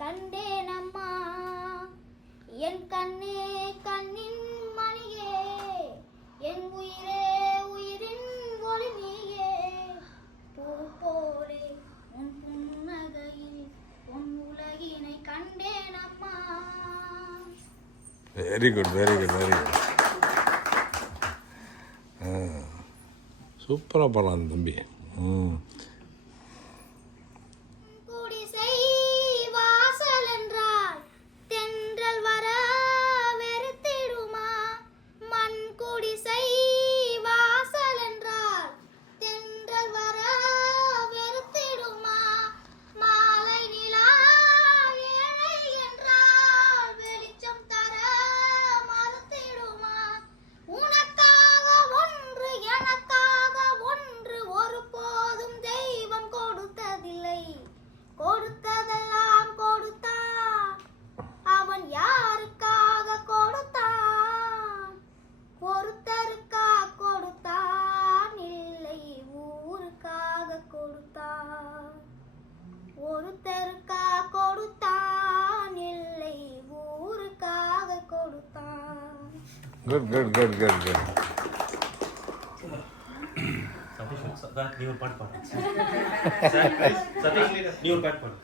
கண்டேன் அம்மா. என் கண்ணே கண்ணின் மணியே, என் உயிரே உயிரின் ஒளி நீயே. பூ போலே உன் புன்னகையில் உன் உலகினை கண்டேன் அம்மா. Very good very good very good. சூப்பராக பாடலாம் தம்பி. குடிசை வாசல் என்றால் தென்றல் வர வெறுத்திடுமா? மண் குடிசை வாசல் என்றால் தென்றல் வர வெறுத்திடுமா? மாலை நிலா ஏழை என்றால் வெளிச்சம் தர மறுத்திடுமா? உனக்காக ஒன்று எனக்காக ஒன்று ஒருபோதும் தெய்வம் கொடுத்ததில்லை. கொடுத்ததெல்லாம் கொடுத்தான். அவன் யாருக்காக கொடுத்தான்? ஒருத்தருக்கா கொடுத்தான், இல்லை ஊருக்காக கொடுத்தான். ஒருத்தருக்கா கொடுத்தான், இல்லை ஊருக்காக கொடுத்தான். Good good good good good. Satish நீ ஒரு பாட்டு பாடு. சதீஷ் நீ ஒரு பாட்டு பாடு.